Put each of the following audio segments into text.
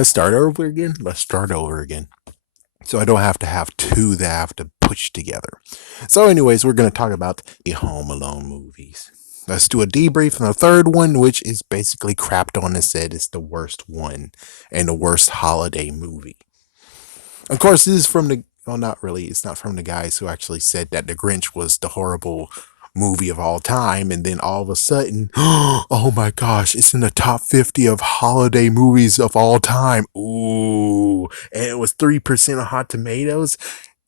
Let's start over again. Let's start over again. So I don't have to have two that I have to push together. So, anyways, we're going to talk about the Home Alone movies. Let's do a debrief on the third one, which is basically crapped on and said it's the worst one and the worst holiday movie. Of course, this is from the, well, not really, it's not from the guys who actually said that The Grinch was the horrible movie of all time, and then all of a sudden, oh my gosh, it's in the top 50 of holiday movies of all time. Ooh, and it was 3% on Hot Tomatoes.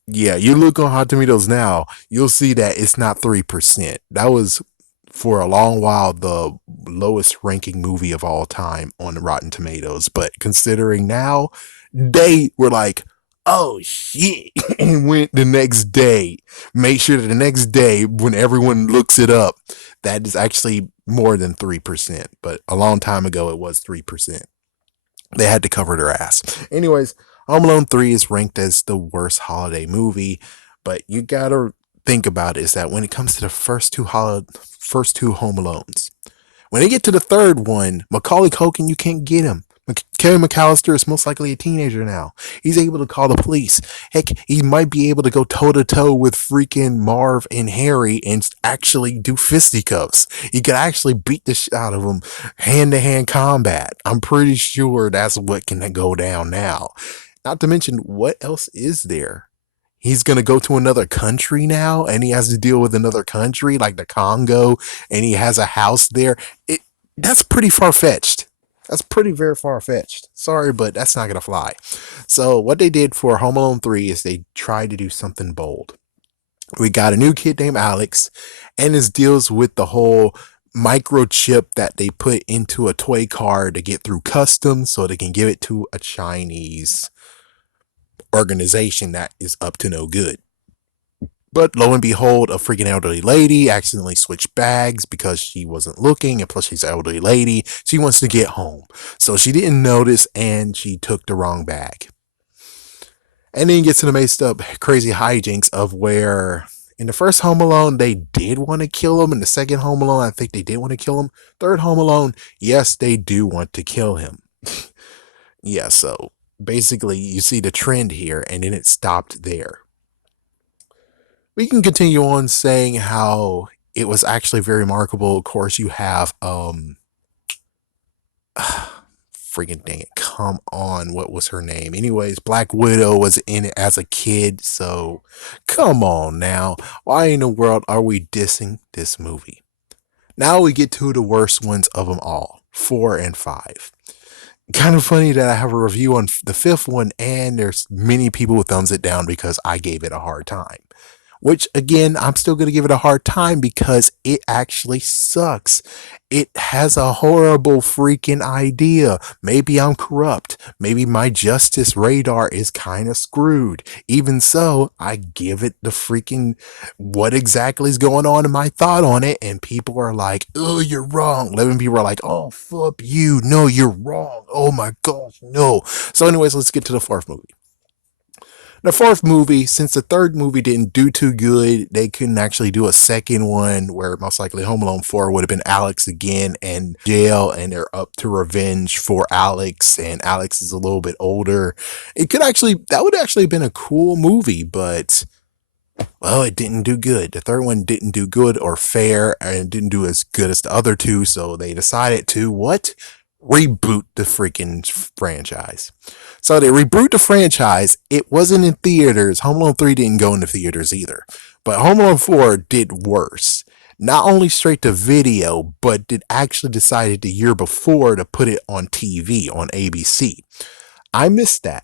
Yeah, you look on Hot Tomatoes now, you'll see that it's not 3%. That was for a long while the lowest ranking movie of all time on Rotten Tomatoes. But considering now, they were like, oh shit, and went the next day. Make sure that the next day, when everyone looks it up, that is actually more than 3%. But a long time ago, it was 3%. They had to cover their ass. Anyways, Home Alone 3 is ranked as the worst holiday movie, but you gotta think about it is that when it comes to the first two Home Alones, when they get to the third one, Macaulay Culkin, you can't get him. Kevin McAllister is most likely a teenager now. He's able to call the police. Heck, he might be able to go toe to toe with freaking Marv and Harry and actually do fisticuffs. He could actually beat the shit out of them hand to hand combat. I'm pretty sure that's what can go down now. Not to mention, what else is there? He's gonna go to another country now, and he has to deal with another country like the Congo, and he has a house there. That's pretty far fetched. That's pretty very far fetched. Sorry, but that's not gonna fly. So what they did for Home Alone 3 is they tried to do something bold. We got a new kid named Alex, and this deals with the whole microchip that they put into a toy car to get through customs so they can give it to a Chinese organization that is up to no good. But lo and behold, a freaking elderly lady accidentally switched bags because she wasn't looking, and plus she's an elderly lady. She wants to get home. So she didn't notice and she took the wrong bag. And then you get to the messed up crazy hijinks of where in the first Home Alone, they did want to kill him. In the second Home Alone, I think they did want to kill him. Third Home Alone, yes, they do want to kill him. Yeah, so basically you see the trend here, and then it stopped there. We can continue on saying how it was actually very remarkable. Of course, you have freaking dang it, come on, what was her name? Anyways, Black Widow was in it as a kid, so come on now. Why in the world are we dissing this movie? Now we get to the worst ones of them all, 4 and 5. Kind of funny that I have a review on the fifth one, and there's many people who thumbs it down because I gave it a hard time. Which again, I'm still going to give it a hard time because it actually sucks. It has a horrible freaking idea. Maybe I'm corrupt. Maybe my justice radar is kind of screwed. Even so, I give it the freaking what exactly is going on in my thought on it, and people are like, oh, you're wrong. 11 people are like, oh, fuck you. No, you're wrong. Oh my gosh, no. So anyways, let's get to the fourth movie. The fourth movie, since the third movie didn't do too good, they couldn't actually do a second one where most likely Home Alone 4 would have been Alex again and jail, and they're up to revenge for Alex, and Alex is a little bit older. That would actually have been a cool movie, but well, it didn't do good. The third one didn't do good or fair, and it didn't do as good as the other two, so they decided to what? Reboot the freaking franchise. So they reboot the franchise. It wasn't in theaters. Home Alone 3 didn't go into theaters either. But Home Alone 4 did worse. Not only straight to video, but it actually decided the year before to put it on TV on ABC. I missed that.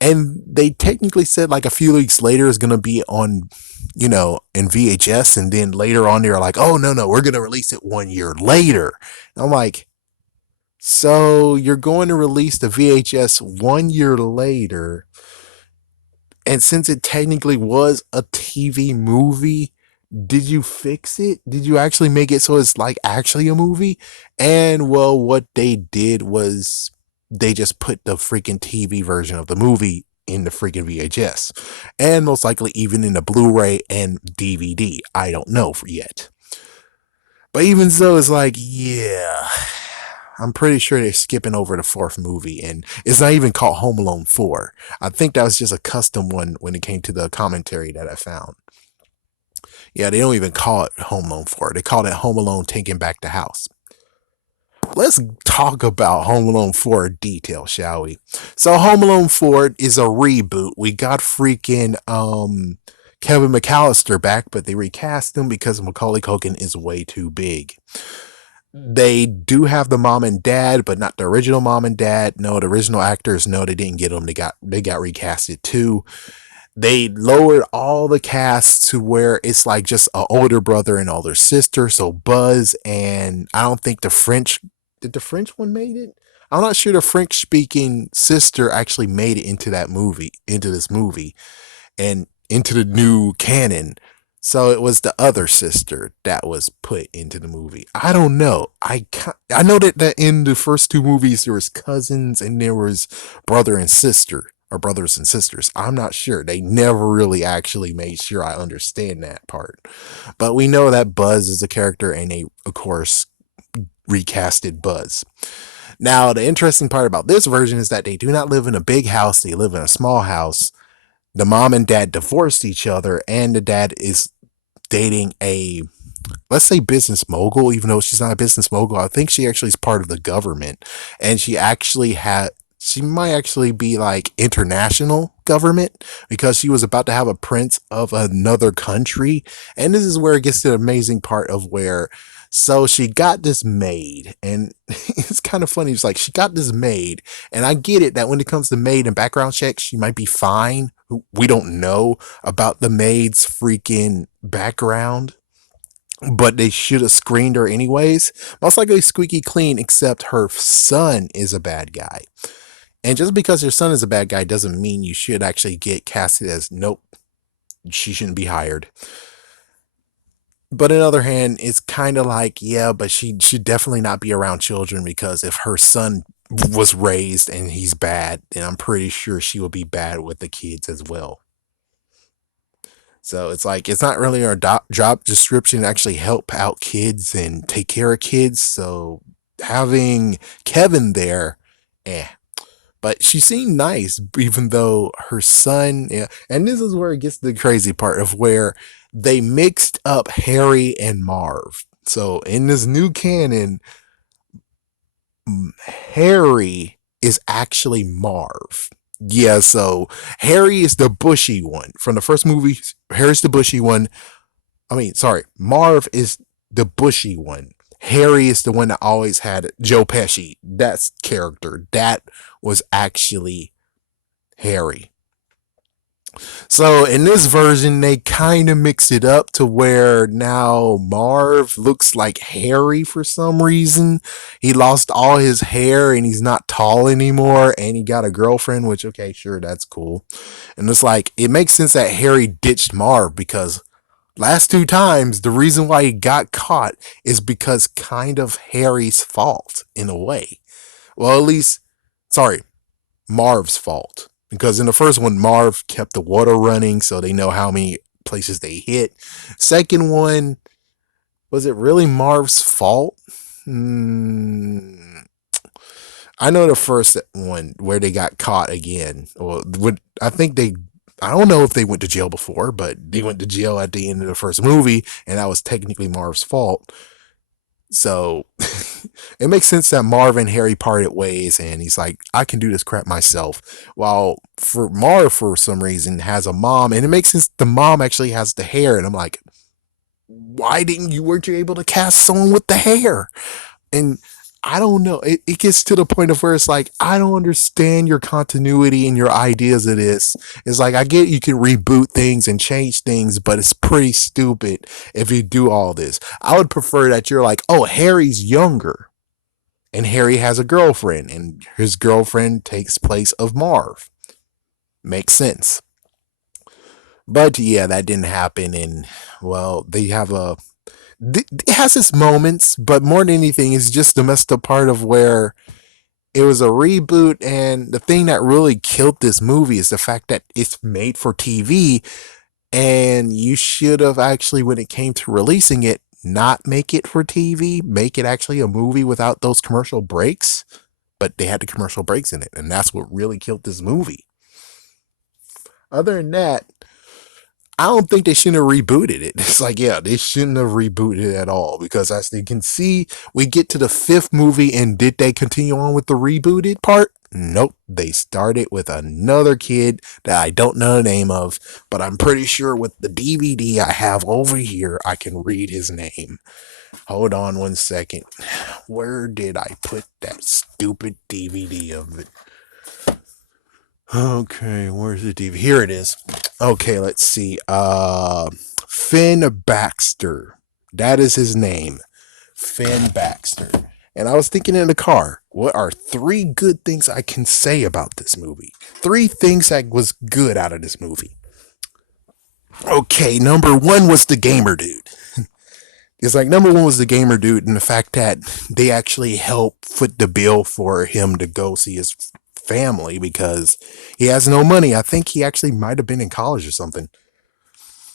And they technically said like a few weeks later is going to be on, in VHS. And then later on, they're like, oh, no, we're going to release it 1 year later. And I'm like, so you're going to release the VHS 1 year later, and since it technically was a TV movie, did you fix it? Did you actually make it so it's like actually a movie? And well, what they did was they just put the freaking TV version of the movie in the freaking VHS, and most likely even in the Blu-ray and DVD. I don't know for yet. But even so, it's like, yeah. I'm pretty sure they're skipping over the fourth movie, and it's not even called Home Alone 4. I think that was just a custom one when it came to the commentary that I found. Yeah, they don't even call it Home Alone 4. They call it Home Alone Taking Back the House. Let's talk about Home Alone 4 in detail, shall we? So Home Alone 4 is a reboot. We got freaking Kevin McAllister back, but they recast him because Macaulay Culkin is way too big. They do have the mom and dad, but not the original mom and dad. No, the original actors, no, they didn't get them. They got recasted too. They lowered all the casts to where it's like just an older brother and older sister. So Buzz and I don't think the French did the French one made it. I'm not sure the French speaking sister actually made it into this movie, and into the new canon. So it was the other sister that was put into the movie. I don't know. I know that in the first two movies there was cousins and there was brother and sister or brothers and sisters. I'm not sure. They never really actually made sure I understand that part. But we know that Buzz is a character, and they of course recasted Buzz. Now, the interesting part about this version is that they do not live in a big house, they live in a small house. The mom and dad divorced each other, and the dad is dating a, let's say, business mogul, even though she's not a business mogul. I think she actually is part of the government, and she might actually be like international government because she was about to have a prince of another country. And this is where it gets to the amazing part of where, so she got this maid, and it's kind of funny. It's like she got this maid, and I get it that when it comes to maid and background checks, she might be fine. We don't know about the maid's freaking background, but they should have screened her anyways. Most likely squeaky clean, except her son is a bad guy. And just because your son is a bad guy doesn't mean you should actually get casted as, nope, she shouldn't be hired. But on the other hand, it's kind of like, yeah, but she should definitely not be around children, because if her son was raised and he's bad, then I'm pretty sure she will be bad with the kids as well. So it's like, it's not really our job description to actually help out kids and take care of kids. So having Kevin there, eh. But she seemed nice, even though her son, yeah. And this is where it gets the crazy part of where they mixed up Harry and Marv. So in this new canon, Harry is actually Marv. Yeah, so Harry is the bushy one. From the first movie, Harry's the bushy one. I mean, sorry, Marv is the bushy one. Harry is the one that always had Joe Pesci. That's character. That was actually Harry. So in this version, they kind of mixed it up to where now Marv looks like Harry for some reason. He lost all his hair and he's not tall anymore, and he got a girlfriend, which, okay, sure, that's cool. And it's like, it makes sense that Harry ditched Marv because last two times, the reason why he got caught is because kind of Harry's fault in a way. Well, at least, sorry, Marv's fault. Because in the first one, Marv kept the water running so they know how many places they hit. Second one, was it really Marv's fault? I know the first one where they got caught again. Well, I think I don't know if they went to jail before, but they went to jail at the end of the first movie, and that was technically Marv's fault. So it makes sense that Marv and Harry parted ways, and he's like, I can do this crap myself. While for Marv, for some reason, has a mom, and it makes sense the mom actually has the hair, and I'm like, why weren't you able to cast someone with the hair? And I don't know. It gets to the point of where it's like, I don't understand your continuity and your ideas of this. It's like, I get you can reboot things and change things, but it's pretty stupid if you do all this. I would prefer that you're like, oh, Harry's younger and Harry has a girlfriend and his girlfriend takes place of Marv. Makes sense. But yeah, that didn't happen. And well, it has its moments, but more than anything, it's just the messed up part of where it was a reboot. And the thing that really killed this movie is the fact that it's made for TV. And you should have actually, when it came to releasing it, not make it for TV, make it actually a movie without those commercial breaks, but they had the commercial breaks in it, and that's what really killed this movie. Other than that, I don't think they shouldn't have rebooted it. It's like, yeah, they shouldn't have rebooted it at all because as they can see, we get to the fifth movie and did they continue on with the rebooted part? Nope. They started with another kid that I don't know the name of, but I'm pretty sure with the DVD I have over here, I can read his name. Hold on one second. Where did I put that stupid DVD of it? Okay, where's the DVD? Here it is. Okay, let's see. Finn Baxter. That is his name. Finn Baxter. And I was thinking in the car, what are three good things I can say about this movie? Three things that was good out of this movie. Okay, number one was the gamer dude. It's like number one was the gamer dude, and the fact that they actually helped foot the bill for him to go see his family because he has no money. I think he actually might have been in college or something.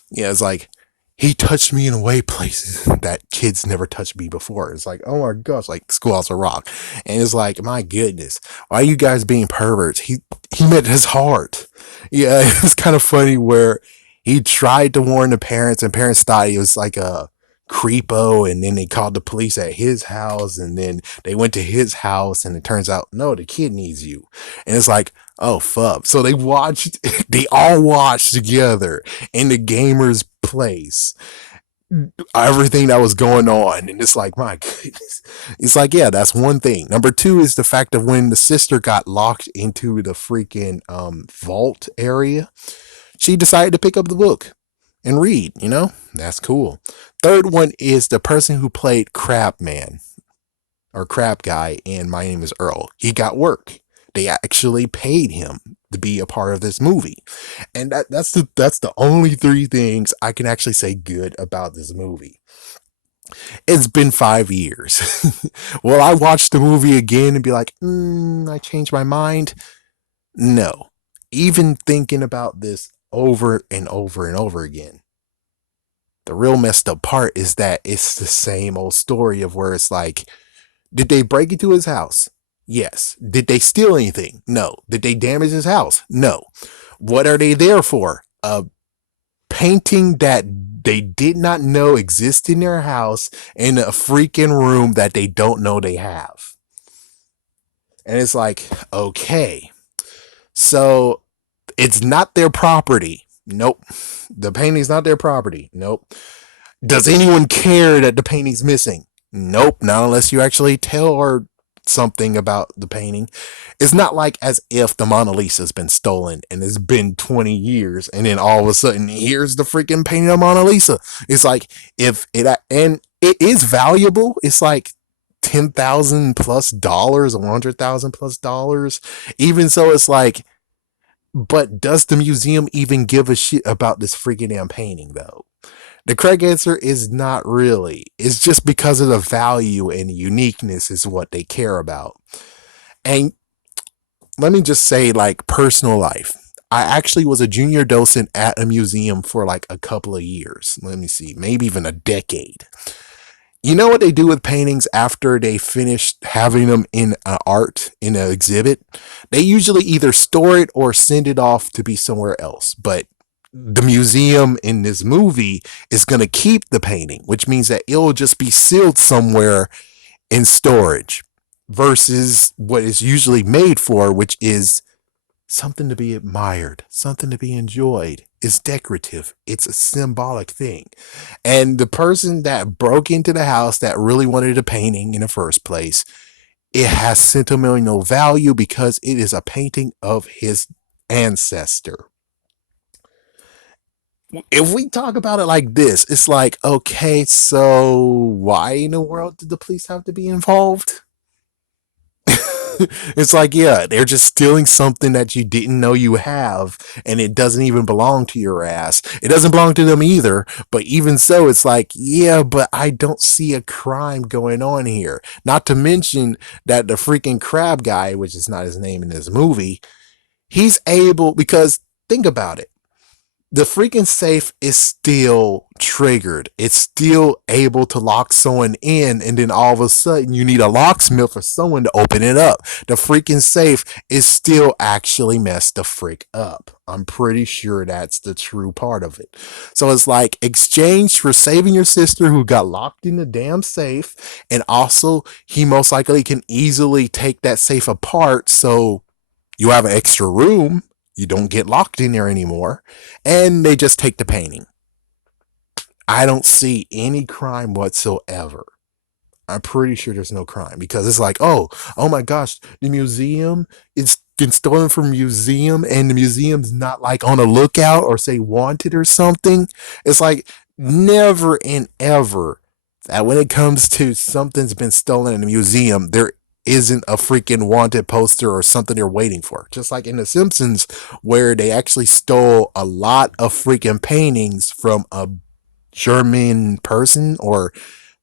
Yeah, it's like he touched me in a way places that kids never touched me before. It's like, oh my gosh, like Schoolhouse Rock. And it's like, my goodness, why are you guys being perverts? He meant his heart. Yeah, it's kind of funny where he tried to warn the parents, and parents thought he was like a creepo, and then they called the police at his house, and then they went to his house, and it turns out no, the kid needs you. And it's like, oh fuck. So they watched they all watched together in the gamer's place everything that was going on, and it's like, my goodness. It's like, yeah, that's one thing. Number two is the fact of when the sister got locked into the freaking vault area, she decided to pick up the book and read. That's cool. Third one is the person who played Crab Man or Crab Guy in My Name is Earl. He got work. They actually paid him to be a part of this movie. And that's the only three things I can actually say good about this movie. It's been 5 years. Will I watch the movie again and be like, I changed my mind? No. Even thinking about this over and over and over again, the real messed up part is that it's the same old story of where it's like, did they break into his house? Yes. Did they steal anything? No. Did they damage his house? No. What are they there for? A painting that they did not know exists in their house in a freaking room that they don't know they have. And it's like, okay. So it's not their property. Nope. The painting's not their property. Nope. Does anyone care that the painting's missing? Nope. Not unless you actually tell or something about the painting. It's not like as if the Mona Lisa's been stolen and it's been 20 years and then all of a sudden here's the freaking painting of Mona Lisa. It's like if it and it is valuable. It's like $10,000 plus dollars, $100,000 plus dollars. Even so, it's like, but does the museum even give a shit about this freaking damn painting though? The correct answer is not really. It's just because of the value and uniqueness is what they care about. And let me just say, like, personal life. I actually was a junior docent at a museum for like a couple of years. Let me see, maybe even a decade. You know what they do with paintings after they finish having them in art in an exhibit? They usually either store it or send it off to be somewhere else. But the museum in this movie is going to keep the painting, which means that it'll just be sealed somewhere in storage versus what it's usually made for, which is something to be admired, something to be enjoyed. It's decorative. It's a symbolic thing. And the person that broke into the house that really wanted a painting in the first place, it has sentimental value because it is a painting of his ancestor. If we talk about it like this, it's like, okay, so why in the world did the police have to be involved? It's like, yeah, they're just stealing something that you didn't know you have, and it doesn't even belong to your ass. It doesn't belong to them either, but even so, it's like, yeah, but I don't see a crime going on here. Not to mention that the freaking crab guy, which is not his name in this movie, he's able, because think about it. the freaking safe is still triggered. It's still able to lock someone in, and then all of a sudden you need a locksmith or someone to open it up. The freaking safe is still actually messed the frick up. I'm pretty sure that's the true part of it. So it's like exchange for saving your sister who got locked in the damn safe, and also he most likely can easily take that safe apart so you have an extra room. You don't get locked in there anymore. And they just take the painting. I don't see any crime whatsoever. I'm pretty sure there's no crime because it's like, oh my gosh, the museum is been stolen from museum and the museum's not like on a lookout or say wanted or something. It's like never and ever that when it comes to something's been stolen in a museum, there isn't a freaking wanted poster or something they're waiting for. Just like in The Simpsons, where they actually stole a lot of freaking paintings from a German person or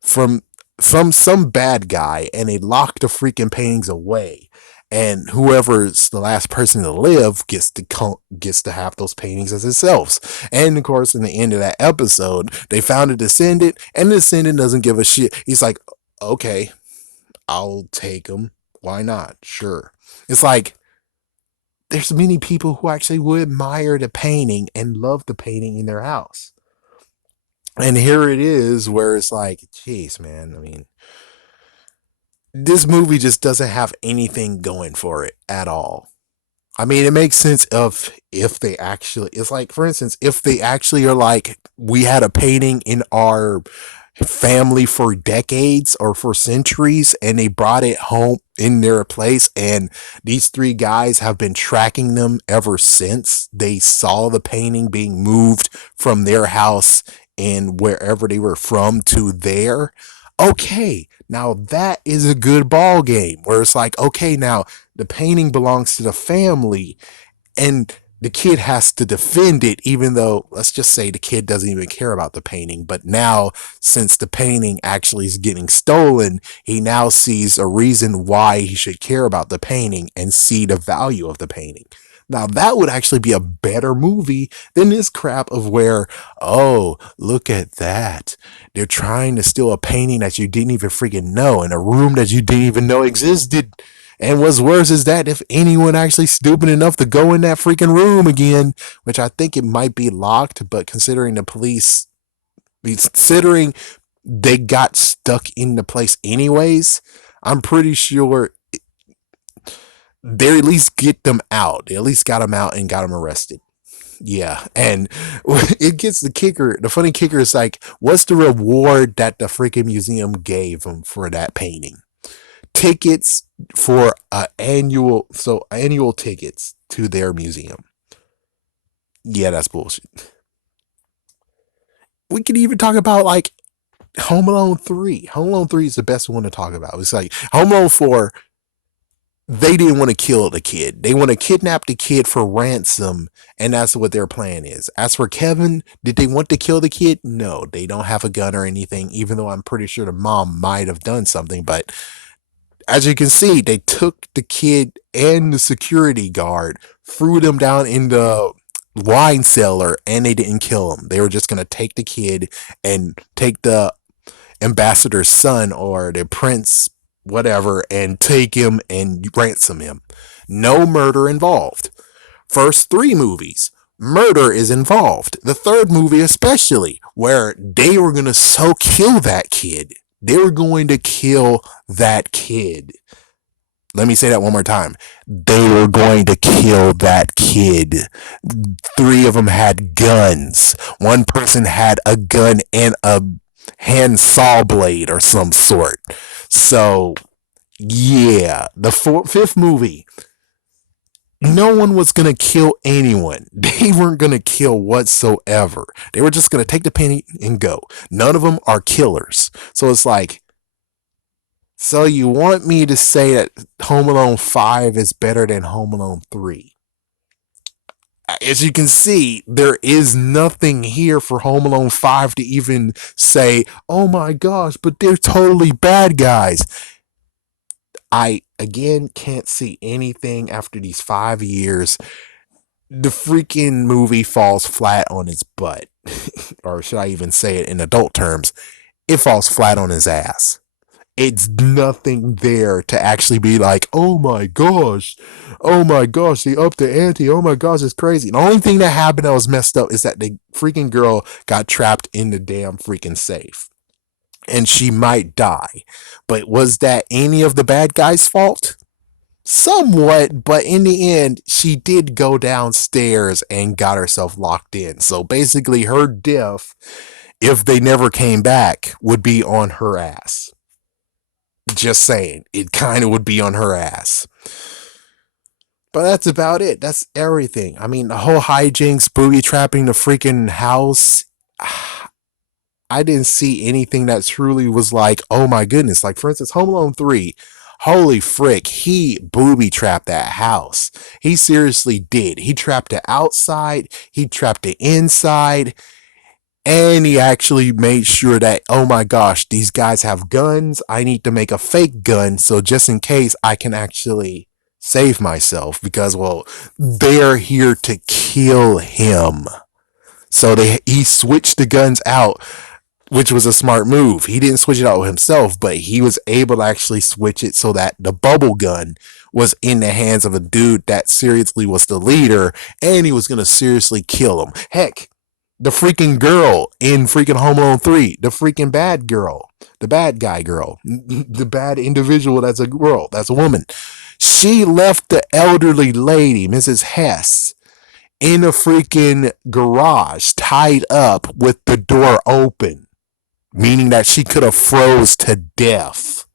from some bad guy, and they lock the freaking paintings away. And whoever's the last person to live gets to have those paintings as themselves. And of course, in the end of that episode, they found a descendant, and the descendant doesn't give a shit. He's like, "Okay, I'll take them. Why not? Sure." It's like there's many people who actually would admire the painting and love the painting in their house. And here it is where it's like, geez, man, I mean, this movie just doesn't have anything going for it at all. I mean, it makes sense of if they actually, it's like, for instance, if they actually are like, we had a painting in our family for decades or for centuries and they brought it home in their place, and these three guys have been tracking them ever since they saw the painting being moved from their house and wherever they were from to there. Okay, now that is a good ball game where it's like, okay, now the painting belongs to the family, and the kid has to defend it, even though, let's just say, the kid doesn't even care about the painting. But now, since the painting actually is getting stolen, he now sees a reason why he should care about the painting and see the value of the painting. Now, that would actually be a better movie than this crap of where, oh, look at that. They're trying to steal a painting that you didn't even freaking know in a room that you didn't even know existed. And what's worse is that if anyone actually stupid enough to go in that freaking room again, which I think it might be locked, but considering the police, considering they got stuck in the place anyways, I'm pretty sure they at least get them out. They at least got them out and got them arrested. Yeah, and it gets the kicker. The funny kicker is like, what's the reward that the freaking museum gave them for that painting? Tickets for annual tickets to their museum. Yeah, that's bullshit. We could even talk about like Home Alone 3. Home Alone 3 is the best one to talk about. It's like Home Alone 4, they didn't want to kill the kid. They want to kidnap the kid for ransom, and that's what their plan is. As for Kevin, did they want to kill the kid? No, they don't have a gun or anything, even though I'm pretty sure the mom might have done something. But as you can see, they took the kid and the security guard, threw them down in the wine cellar, and they didn't kill him. They were just going to take the kid and take the ambassador's son or the prince, whatever, and take him and ransom him. No murder involved. First three movies, murder is involved. The third movie, especially, where they were going to so kill that kid. They were going to kill that kid. Let me say that one more time. They were going to kill that kid. Three of them had guns. One person had a gun and a hand saw blade or some sort. So, yeah, the fifth movie, no one was going to kill anyone. They weren't going to kill whatsoever. They were just going to take the penny and go. None of them are killers. So it's like, so you want me to say that Home Alone 5 is better than Home Alone 3? As you can see, there is nothing here for Home Alone 5 to even say, oh my gosh, but they're totally bad guys. I, again, can't see anything after these 5 years The freaking movie falls flat on his butt. Or should I even say it in adult terms? It falls flat on his ass. It's nothing there to actually be like, oh my gosh, they upped the ante, oh my gosh, it's crazy. The only thing that happened that was messed up is that the freaking girl got trapped in the damn freaking safe. And she might die. But was that any of the bad guy's fault? Somewhat, but in the end, she did go downstairs and got herself locked in. So basically, her death, if they never came back, would be on her ass. Just saying, it kind of would be on her ass. But that's about it. That's everything. I mean, the whole hijinks, booby trapping the freaking house. I didn't see anything that truly was like, oh my goodness. Like, for instance, Home Alone 3. Holy frick, he booby trapped that house. He seriously did. He trapped the outside, he trapped the inside, and he actually made sure that, oh my gosh, these guys have guns. I need to make a fake gun so just in case I can actually save myself because, well, they're here to kill him. So he switched the guns out, which was a smart move. He didn't switch it out himself, but he was able to actually switch it so that the bubble gun was in the hands of a dude that seriously was the leader and he was going to seriously kill him. Heck, the freaking girl in freaking Home Alone 3, the freaking bad girl, the bad guy girl, the bad individual that's a girl, that's a woman. She left the elderly lady, Mrs. Hess, in a freaking garage tied up with the door open, meaning that she could have froze to death.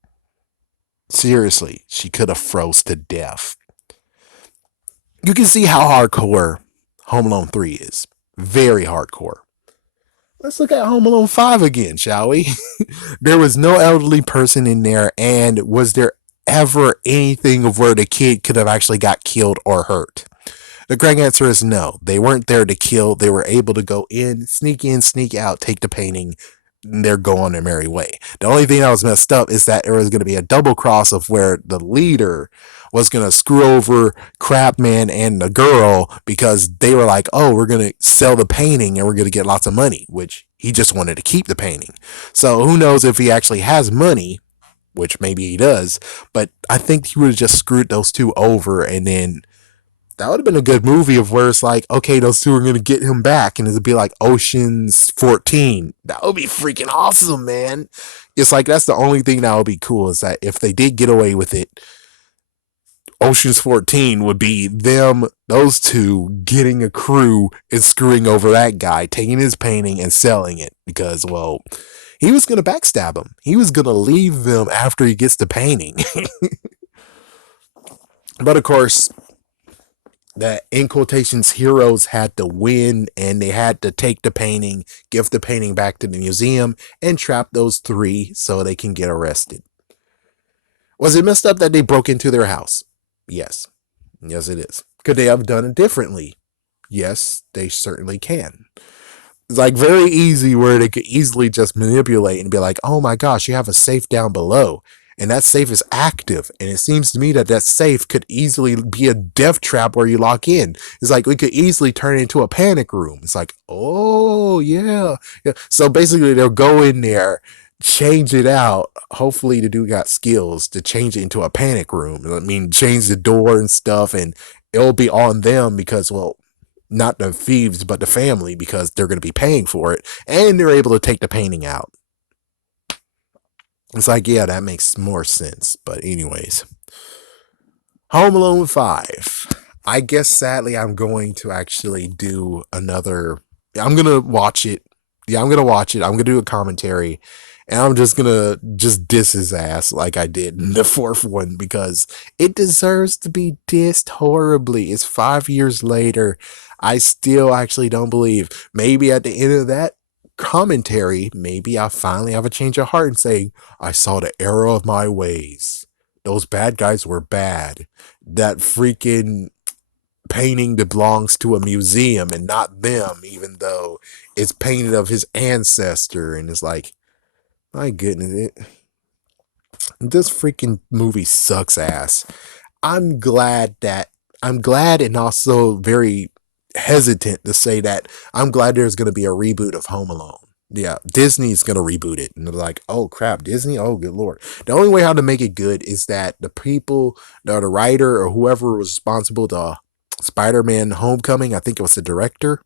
Seriously, she could have froze to death. You can see how hardcore Home Alone 3 is. Very hardcore. Let's look at Home Alone 5 again, shall we? There was no elderly person in there, and was there ever anything of where the kid could have actually got killed or hurt? The correct answer is no. They weren't there to kill. They were able to go in, sneak out, take the painting, and they're going their merry way. The only thing that was messed up is that there was going to be a double cross of where the leader was going to screw over Crabman and the girl because they were like, oh, we're going to sell the painting and we're going to get lots of money, which he just wanted to keep the painting. So who knows if he actually has money, which maybe he does, but I think he would have just screwed those two over and then that would have been a good movie of where it's like, okay, those two are going to get him back and it'd be like Ocean's 14. That would be freaking awesome, man. It's like, that's the only thing that would be cool is that if they did get away with it, Ocean's 14 would be them, those two, getting a crew and screwing over that guy, taking his painting and selling it because, well, he was going to backstab him. He was going to leave them after he gets the painting. But of course, that in quotations heroes had to win and they had to take the painting, give the painting back to the museum, and trap those three so they can get arrested. Was it messed up that they broke into their house? Yes. Yes, it is. Could they have done it differently? Yes, they certainly can. It's like very easy where they could easily just manipulate and be like, oh my gosh, you have a safe down below. And that safe is active. And it seems to me that that safe could easily be a death trap where you lock in. It's like we could easily turn it into a panic room. It's like, oh, yeah. Yeah. So basically, they'll go in there, change it out. Hopefully, the dude got skills to change it into a panic room. I mean, change the door and stuff. And it'll be on them because, well, not the thieves, but the family because they're going to be paying for it. And they're able to take the painting out. It's like, yeah, that makes more sense. But anyways, Home Alone 5. I guess sadly I'm going to actually do another. I'm going to watch it. Yeah, I'm going to watch it. I'm going to do a commentary. And I'm just going to just diss his ass like I did in the fourth one because it deserves to be dissed horribly. It's 5 years later. I still actually don't believe. Maybe at the end of that commentary, maybe I finally have a change of heart and say, I saw the error of my ways. Those bad guys were bad. That freaking painting that belongs to a museum and not them, even though it's painted of his ancestor. And it's like, my goodness, this freaking movie sucks ass. I'm glad and also very hesitant to say that I'm glad there's going to be a reboot of Home Alone. Yeah, Disney's going to reboot it. And they're like, oh crap, Disney? Oh, good lord. The only way how to make it good is that the people, the writer or whoever was responsible to Spider Man Homecoming, I think it was the director,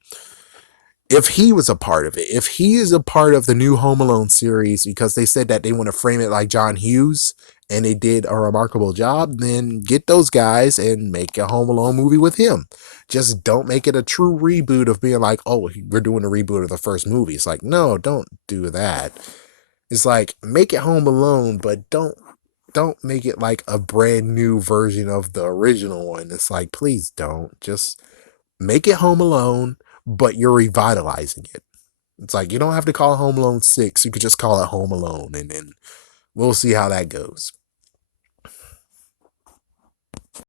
if he was a part of it, if he is a part of the new Home Alone series, because they said that they want to frame it like John Hughes and they did a remarkable job, then get those guys and make a Home Alone movie with him. Just don't make it a true reboot of being like, oh, we're doing a reboot of the first movie. It's like, no, don't do that. It's like, make it Home Alone, but don't make it like a brand new version of the original one. It's like, please don't. Just make it Home Alone, but you're revitalizing it. It's like you don't have to call it Home Alone 6. You could just call it Home Alone, and then we'll see how that goes.